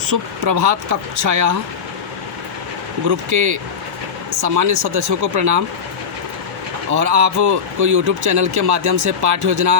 सुप्रभात कक्षाया ग्रुप के सामान्य सदस्यों को प्रणाम। और आप को यूट्यूब चैनल के माध्यम से पाठ्य योजना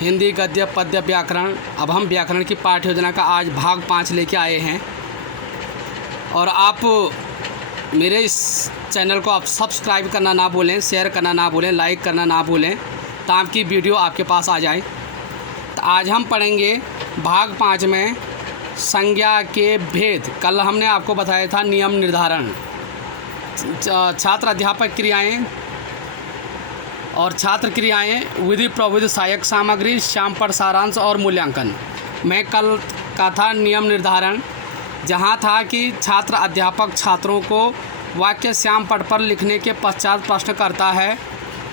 हिंदी गद्य पद्य व्याकरण, अब हम व्याकरण की पाठ्य योजना का आज भाग 5 लेके आए हैं। और आप मेरे इस चैनल को आप सब्सक्राइब करना ना भूलें, शेयर करना ना भूलें, लाइक करना ना भूलें ताकि वीडियो आपके पास आ जाए। तो आज हम पढ़ेंगे भाग 5 में संज्ञा के भेद। कल हमने आपको बताया था नियम निर्धारण, छात्र अध्यापक क्रियाएं और छात्र क्रियाएं, विधि प्रविधि सहायक सामग्री, श्यामपठ सारांश और मूल्यांकन। मैं कल का था नियम निर्धारण, जहां था कि छात्र अध्यापक छात्रों को वाक्य श्यामपठ पर लिखने के पश्चात प्रश्न करता है,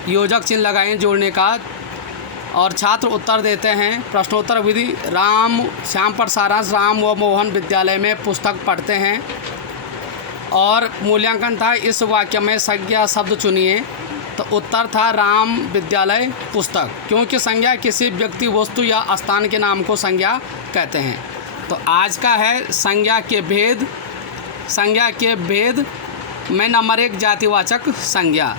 योजक चिन्ह लगाएं जोड़ने का, और छात्र उत्तर देते हैं। प्रश्नोत्तर विधि, राम श्यामपठ सारांश, राम व मोहन विद्यालय में पुस्तक पढ़ते हैं। और मूल्यांकन था, इस वाक्य में संज्ञा शब्द चुनिए। तो उत्तर था राम विद्यालय पुस्तक, क्योंकि संज्ञा किसी व्यक्ति, वस्तु या स्थान के नाम को संज्ञा कहते हैं। तो आज का है संज्ञा के भेद। संज्ञा के भेद में नंबर 1 जातिवाचक संज्ञा,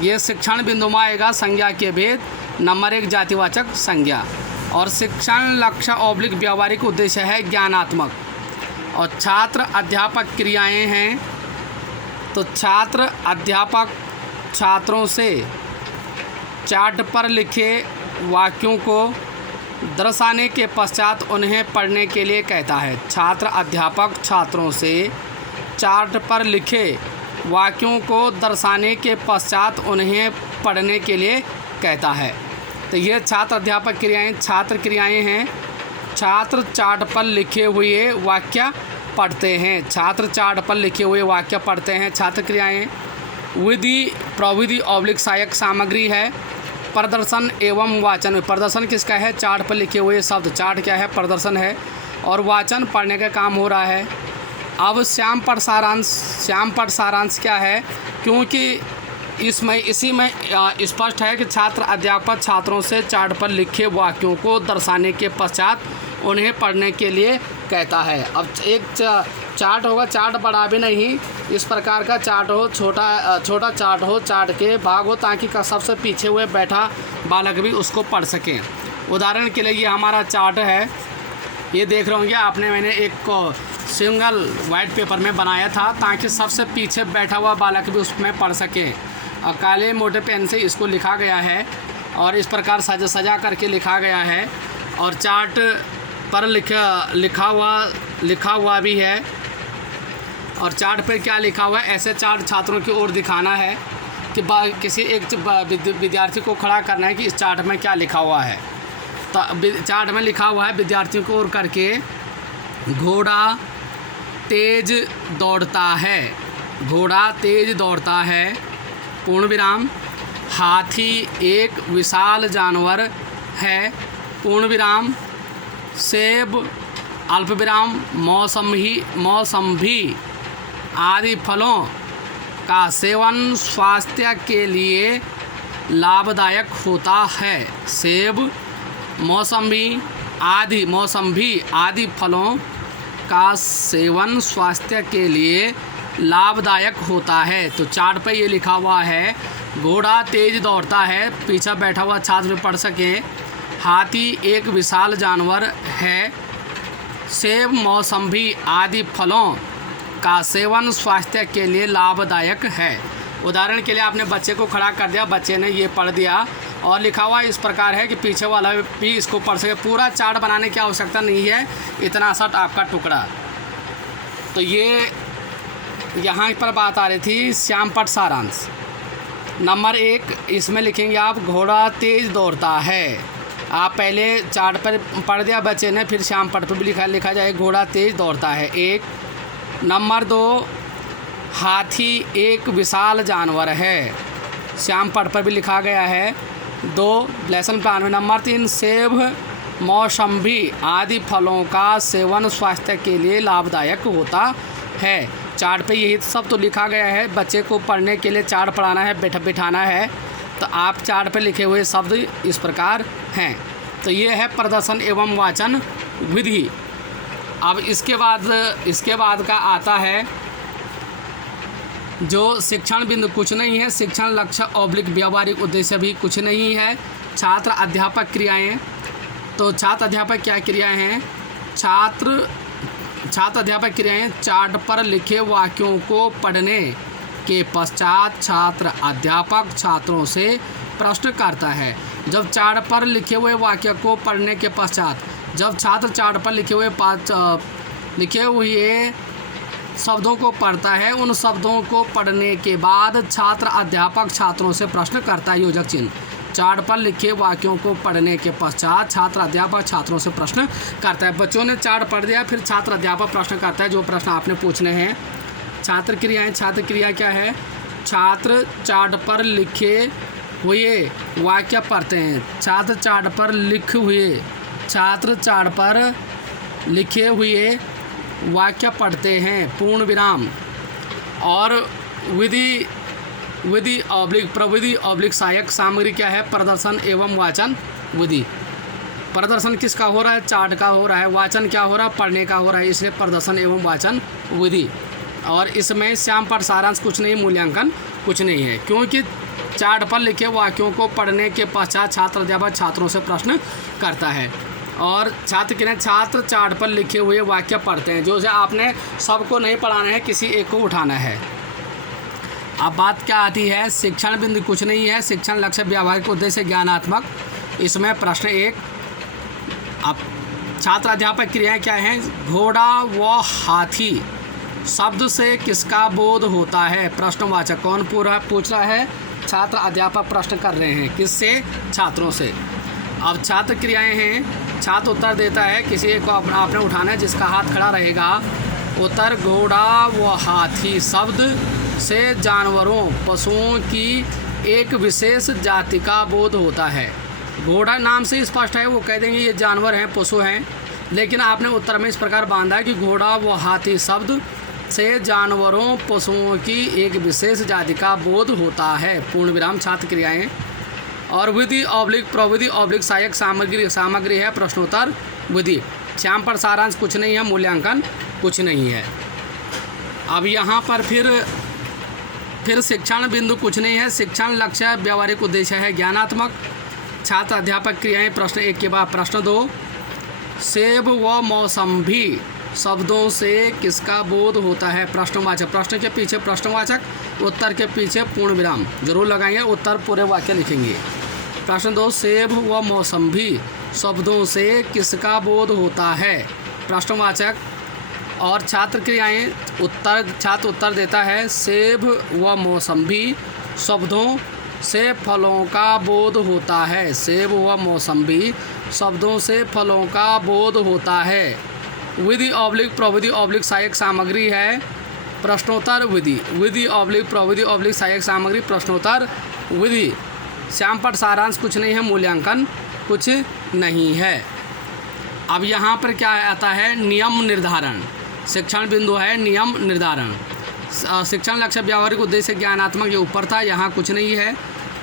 ये शिक्षण बिंदु में आएगा। संज्ञा के भेद नंबर 1 जातिवाचक संज्ञा। और शिक्षण लक्ष्य ऑब्लिक व्यावहारिक उद्देश्य है ज्ञानात्मक। और छात्र अध्यापक क्रियाएं हैं, तो छात्र अध्यापक छात्रों से चार्ट पर लिखे वाक्यों को दर्शाने के पश्चात उन्हें पढ़ने के लिए कहता है। छात्र अध्यापक छात्रों से चार्ट पर लिखे वाक्यों को दर्शाने के पश्चात उन्हें पढ़ने के लिए कहता है। तो ये छात्र अध्यापक क्रियाएं छात्र क्रियाएं हैं। छात्र चार्ट पर लिखे हुए वाक्य पढ़ते हैं। छात्र चार्ट पर लिखे हुए वाक्य पढ़ते हैं, छात्र क्रियाएं। विधि प्रविधि ऑब्लिक सहायक सामग्री है। प्रदर्शन एवं वाचन, प्रदर्शन किसका है? चार्ट पर लिखे हुए शब्द, चार्ट क्या है? प्रदर्शन है। और वाचन पढ़ने का काम हो रहा है। अब श्यामपठ सारांश, श्यामपठ सारांश क्या है? क्योंकि इसी में स्पष्ट है कि छात्र अध्यापक छात्रों से चार्ट पर लिखे वाक्यों को दर्शाने के पश्चात उन्हें पढ़ने के लिए कहता है। अब एक चार्ट होगा, चार्ट बड़ा भी नहीं, इस प्रकार का चार्ट हो, छोटा चार्ट हो, चार्ट के भाग हो, ताकि सबसे पीछे हुए बैठा बालक भी उसको पढ़ सकें। उदाहरण के लिए ये हमारा चार्ट है, ये देख रहे होंगे आपने, मैंने एक सिंगल वाइट पेपर में बनाया था ताकि सबसे पीछे बैठा हुआ बालक भी उसमें पढ़ सके। और काले मोटे पेन से इसको लिखा गया है और इस प्रकार सजा करके लिखा गया है। और चार्ट पर लिखा हुआ भी है। और चार्ट पर क्या लिखा हुआ है, ऐसे चार्ट छात्रों की ओर दिखाना है कि किसी एक विद्यार्थी को खड़ा करना है कि इस चार्ट में क्या लिखा हुआ है। तो चार्ट में लिखा हुआ है विद्यार्थियों को ओर करके, घोड़ा तेज दौड़ता है, घोड़ा तेज दौड़ता है, पूर्ण विराम। हाथी एक विशाल जानवर है, पूर्ण विराम। सेब अल्प विराम, मौसम्बी आदि फलों का सेवन स्वास्थ्य के लिए लाभदायक होता है। सेब, मौसम्बी आदि फलों का सेवन स्वास्थ्य के लिए लाभदायक होता है। तो चार्ट पे ये लिखा हुआ है, घोड़ा तेज दौड़ता है, पीछे बैठा हुआ छात्र भी पढ़ सके। हाथी एक विशाल जानवर है, सेब मौसम्बी आदि फलों का सेवन स्वास्थ्य के लिए लाभदायक है। उदाहरण के लिए आपने बच्चे को खड़ा कर दिया, बच्चे ने ये पढ़ दिया और लिखा हुआ इस प्रकार है कि पीछे वाला भी इसको पढ़ सके। पूरा चार्ट बनाने की आवश्यकता नहीं है, इतना सा आपका टुकड़ा। तो ये यहाँ पर बात आ रही थी श्यामपठ सारांश। नंबर 1 इसमें लिखेंगे आप, घोड़ा तेज दौड़ता है। आप पहले चार्ट पर पढ़ दिया बच्चे ने, फिर श्यामपठ पर भी लिखा जाए घोड़ा तेज दौड़ता है, 1। नंबर 2, हाथी एक विशाल जानवर है, श्यामपठ पर भी लिखा गया है, 2 लेसन प्लान में। नंबर 3, सेब मौसम्बी आदि फलों का सेवन स्वास्थ्य के लिए लाभदायक होता है। चार्ट पे यही सब तो लिखा गया है, बच्चे को पढ़ने के लिए चार्ट पढ़ाना है, बिठाना है, तो आप चार्ट पे लिखे हुए शब्द इस प्रकार हैं। तो ये है प्रदर्शन एवं वाचन विधि। अब इसके बाद का आता है जो शिक्षण बिंदु कुछ नहीं है, शिक्षण लक्ष्य ऑब्लिक व्यावहारिक उद्देश्य भी कुछ नहीं है। छात्र अध्यापक क्रियाएं, तो छात्र अध्यापक क्या क्रियाएं हैं? छात्र अध्यापक क्रियाएं चार्ट पर लिखे वाक्यों को पढ़ने के पश्चात छात्र अध्यापक छात्रों से प्रश्न करता है। जब चार्ट पर लिखे हुए वाक्य को पढ़ने के पश्चात, जब छात्र चार्ट पर लिखे हुए शब्दों को पढ़ता है, उन शब्दों को पढ़ने के बाद छात्र अध्यापक छात्रों से प्रश्न करता है। योजक चिन्ह, चार्ट पर लिखे वाक्यों को पढ़ने के पश्चात छात्र अध्यापक छात्रों से प्रश्न करता है। बच्चों ने चार्ट पढ़ दिया, फिर छात्र अध्यापक प्रश्न करता है। जो प्रश्न आपने पूछने हैं। छात्र क्रियाएं, छात्र क्रिया क्या है? छात्र चार्ट पर लिखे हुए वाक्य पढ़ते हैं। छात्र चार्ट पर लिखे हुए वाक्य पढ़ते हैं, पूर्ण विराम। और विधि ऑब्लिक प्रविधि ऑब्लिक सहायक सामग्री क्या है? प्रदर्शन एवं वाचन विधि। प्रदर्शन किसका हो रहा है? चार्ट का हो रहा है। वाचन क्या हो रहा है? पढ़ने का हो रहा है, इसलिए प्रदर्शन एवं वाचन विधि। और इसमें श्याम पर सारांश कुछ नहीं, मूल्यांकन कुछ नहीं है, क्योंकि चार्ट पर लिखे वाक्यों को पढ़ने के पश्चात छात्र अध्यापक छात्रों से प्रश्न करता है। और छात्र चार्ट पर लिखे हुए वाक्य पढ़ते हैं। जो से आपने सबको नहीं पढ़ाना है, किसी एक को उठाना है। अब बात क्या आती है? शिक्षण बिंदु कुछ नहीं है, शिक्षण लक्ष्य व्यावहारिक उद्देश्य ज्ञानात्मक। इसमें प्रश्न 1, अब छात्र अध्यापक क्रियाएं क्या हैं? घोड़ा व हाथी शब्द से किसका बोध होता है? प्रश्नवाचक। कौन पूछ रहा है? छात्र अध्यापक प्रश्न कर रहे हैं। किससे? छात्रों से। अब छात्र क्रियाएं हैं, छात्र उत्तर देता है। किसी एक को आपने उठाना है, जिसका हाथ खड़ा रहेगा। उत्तर: घोड़ा व हाथी शब्द से जानवरों पशुओं की एक विशेष जाति का बोध होता है। घोड़ा नाम से स्पष्ट है, वो कह देंगे ये जानवर हैं, पशु हैं। लेकिन आपने उत्तर में इस प्रकार बांधा कि घोड़ा व हाथी शब्द से जानवरों पशुओं की एक विशेष जाति का बोध होता है, पूर्ण विराम। छात्र क्रियाएं। और विधि ऑब्लिक प्रविधि ऑब्लिक सहायक सामग्री है प्रश्नोत्तर विधि। श्याम पर सारांश कुछ नहीं है, मूल्यांकन कुछ नहीं है। अब यहाँ पर फिर शिक्षण बिंदु कुछ नहीं है, शिक्षण लक्ष्य व्यावहारिक उद्देश्य है ज्ञानात्मक। छात्र अध्यापक क्रियाएं प्रश्न 1 के बाद प्रश्न 2, सेब व मौसम्बी शब्दों से किसका बोध होता है? प्रश्नवाचक। प्रश्न के पीछे प्रश्नवाचक, उत्तर के पीछे पूर्ण विराम जरूर लगाएंगे, उत्तर पूरे वाक्य लिखेंगे। प्रश्न 2, सेब व मौसम्बी शब्दों से किसका बोध होता है? प्रश्नवाचक। और छात्र क्रियाएं, छात्र उत्तर देता है, सेब व मौसम्बी शब्दों से फलों का बोध होता है। सेब व मौसम्बी शब्दों से फलों का बोध होता है। विधि ऑब्लिक प्रविधि ऑब्लिक सहायक सामग्री है प्रश्नोत्तर विधि। विधि ऑब्लिक प्रविधि ऑब्लिक सहायक सामग्री प्रश्नोत्तर विधि। श्याम पर सारांश कुछ नहीं है, मूल्यांकन कुछ नहीं है। अब यहाँ पर क्या आता है? नियम निर्धारण। शिक्षण बिंदु है नियम निर्धारण। शिक्षण लक्ष्य व्यावहारिक उद्देश्य ज्ञानात्मक, ये ऊपर था, यहाँ कुछ नहीं है।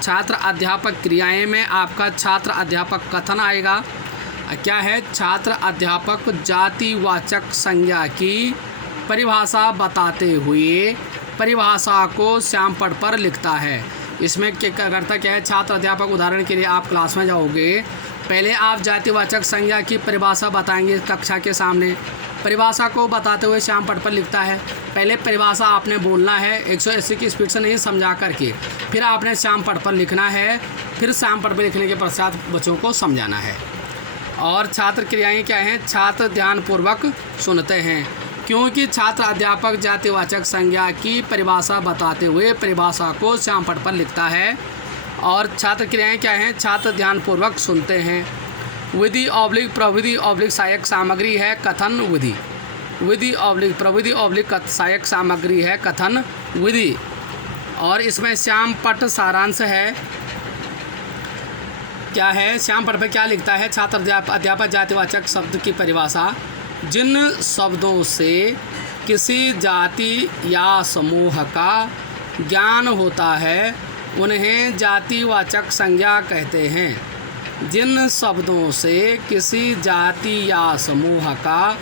छात्र अध्यापक क्रियाएं में आपका छात्र अध्यापक कथन आएगा। क्या है? छात्र अध्यापक जातिवाचक संज्ञा की परिभाषा बताते हुए परिभाषा को श्याम पट पर लिखता है। इसमें क्या करता क्या है? छात्र अध्यापक, उदाहरण के लिए आप क्लास में जाओगे, पहले आप जातिवाचक संज्ञा की परिभाषा बताएंगे कक्षा के सामने। परिभाषा को बताते हुए श्याम पट पर लिखता है। पहले परिभाषा आपने बोलना है 180 की स्पीड से नहीं, समझा करके, फिर आपने श्याम पट पर लिखना है। फिर श्याम पट पर लिखने के पश्चात बच्चों को समझाना है। और छात्र क्रियाएं क्या हैं? छात्र ध्यानपूर्वक सुनते हैं, क्योंकि छात्र अध्यापक जातिवाचक संज्ञा की परिभाषा बताते हुए परिभाषा को श्याम पट पर लिखता है। और छात्र क्रियाएं क्या हैं? छात्र ध्यानपूर्वक सुनते हैं। विधि ऑब्लिक प्रविधि ऑब्लिक सहायक सामग्री है कथन विधि। विधि ऑब्लिक प्रविधि ऑब्लिक सहायक सामग्री है कथन विधि। और इसमें श्याम पट सारांश है, क्या है? श्याम पट पर क्या लिखता है? छात्र अध्यापक जातिवाचक शब्द की परिभाषा, जिन शब्दों से किसी जाति या समूह का ज्ञान होता है उन्हें जातिवाचक संज्ञा कहते हैं। जिन शब्दों से किसी जाति या समूह का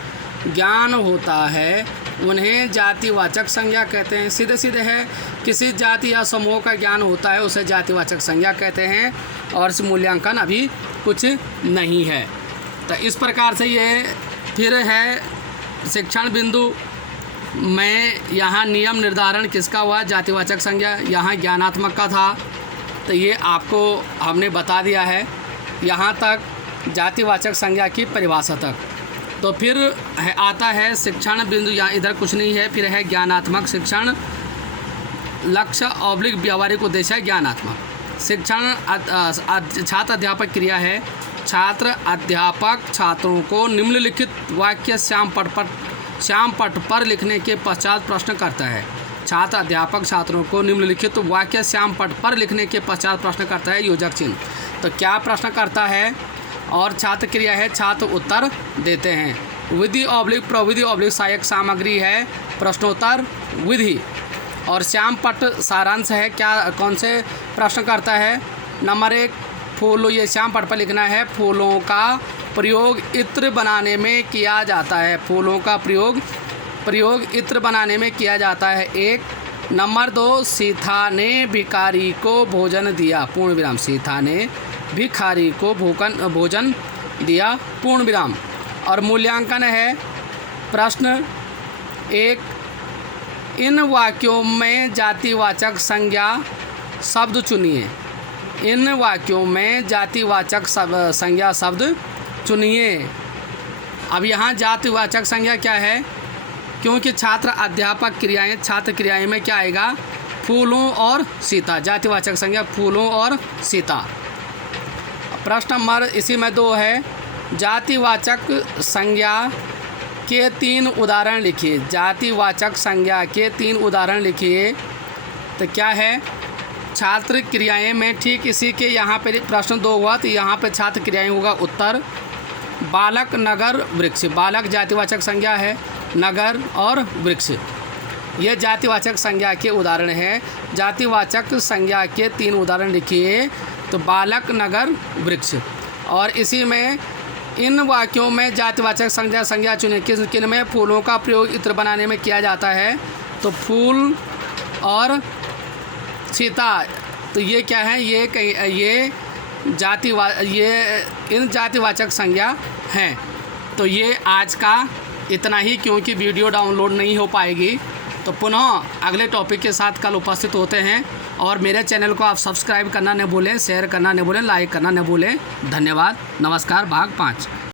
ज्ञान होता है उन्हें जातिवाचक संज्ञा कहते हैं। सीधे सीधे है, किसी जाति या समूह का ज्ञान होता है उसे जातिवाचक संज्ञा कहते हैं, और इस मूल्यांकन अभी कुछ नहीं है। तो इस प्रकार से ये फिर है शिक्षण बिंदु में यहाँ नियम निर्धारण किसका हुआ, जातिवाचक संज्ञा, यहाँ ज्ञानात्मक का था। तो ये आपको हमने बता दिया है यहाँ तक जातिवाचक संज्ञा की परिभाषा तक। तो फिर आता है शिक्षण बिंदु, यहाँ इधर कुछ नहीं है, फिर है ज्ञानात्मक शिक्षण, लक्ष्य ऑब्लिक व्यावहारिक उद्देश्य है ज्ञानात्मक शिक्षण। छात्र अध्यापक क्रिया है, छात्र अध्यापक छात्रों को निम्नलिखित वाक्य श्याम पट पर लिखने के पश्चात प्रश्न करता है। छात्र अध्यापक छात्रों को निम्नलिखित वाक्य श्याम पट पर लिखने के पश्चात प्रश्न करता है, योजक चिन्ह। तो क्या प्रश्न करता है, और छात्र क्रिया है, छात्र उत्तर देते हैं। विधि ऑब्लिक प्रविधि ऑब्लिक सहायक सामग्री है, प्रश्नोत्तर विधि। और श्याम पट सारांश है, क्या कौन से प्रश्न करता है। नंबर 1, फूलों, ये श्याम पट पर लिखना है, फूलों का प्रयोग इत्र बनाने में किया जाता है। फूलों का प्रयोग इत्र बनाने में किया जाता है, 1। नंबर 2, सीता ने भिखारी को भोजन दिया, पूर्ण विराम। सीता ने भिखारी को भोजन दिया, पूर्ण विराम। और मूल्यांकन है, प्रश्न 1, इन वाक्यों में जातिवाचक संज्ञा शब्द चुनिए। इन वाक्यों में जातिवाचक संज्ञा शब्द चुनिए। अब यहाँ जातिवाचक संज्ञा क्या है, क्योंकि छात्र अध्यापक क्रियाएं, छात्र क्रियाएं में क्या आएगा, फूलों और सीता, जातिवाचक संज्ञा फूलों और सीता। प्रश्न नंबर इसी में 2 है, जातिवाचक संज्ञा के 3 उदाहरण लिखिए। जातिवाचक संज्ञा के 3 उदाहरण लिखिए। तो क्या है, छात्र क्रियाएं में ठीक इसी के यहाँ पे प्रश्न 2 हुआ, तो यहाँ पे छात्र क्रियाएं होगा उत्तर। बालक, नगर, वृक्ष। बालक जातिवाचक संज्ञा है, नगर और वृक्ष ये जातिवाचक संज्ञा के उदाहरण हैं। जातिवाचक संज्ञा के 3 उदाहरण लिखिए। तो बालक, नगर, वृक्ष। और इसी में इन वाक्यों में जातिवाचक संज्ञा चुने, किन में, फूलों का प्रयोग इत्र बनाने में किया जाता है, तो फूल और सीता। तो ये क्या है, ये इन जातिवाचक संज्ञा हैं। तो ये आज का इतना ही, क्योंकि वीडियो डाउनलोड नहीं हो पाएगी। तो पुनः अगले टॉपिक के साथ कल उपस्थित होते हैं। और मेरे चैनल को आप सब्सक्राइब करना न भूलें, शेयर करना न भूलें, लाइक करना न भूलें। धन्यवाद, नमस्कार। भाग 5।